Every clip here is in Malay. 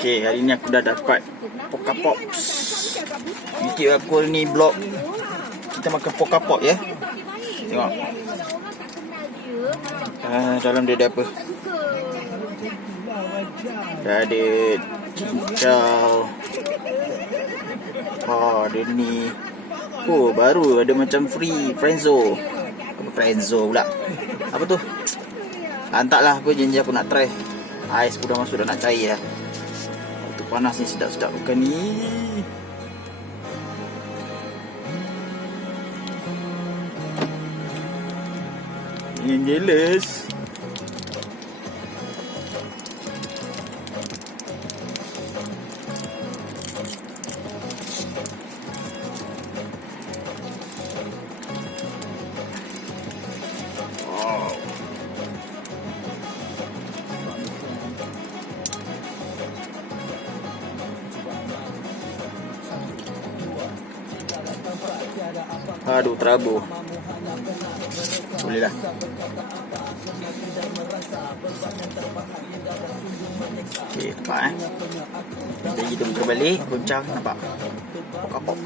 Okay, hari ni aku dah dapat Poka Pops. YouTube aku ni blog. Kita makan Poka Pop ya. Tengok. Ah, dalam dia ada apa? Dah ada cincau. Oh, ada ni. Oh, baru ada macam free Friendzo. Apa Friendzo pula? Apa tu? Hantarlah apa janji aku nak try. Ais pun dah masuk dah nak cair lah. Panas ni sedap-sedap bukan ni. Yang jealous. Wow. Aduh, terabur. Boleh lah. Okey, nampak eh. Jadi kita buka balik, goncang, nampak. Pok-pok.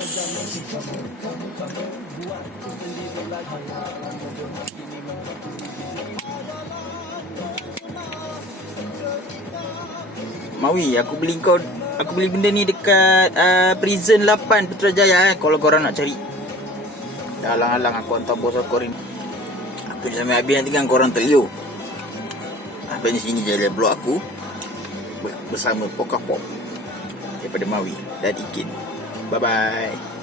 Mawi, aku beli kau aku beli benda ni dekat uh, Prison 8 Putrajaya eh kalau korang nak cari. Dah alang-alang aku hantar bos aku ni. Aku je sampai habis nanti kan korang terliur. Habis sini je blog aku bersama Poka Pop daripada Mawi dan Ikin. Bye bye.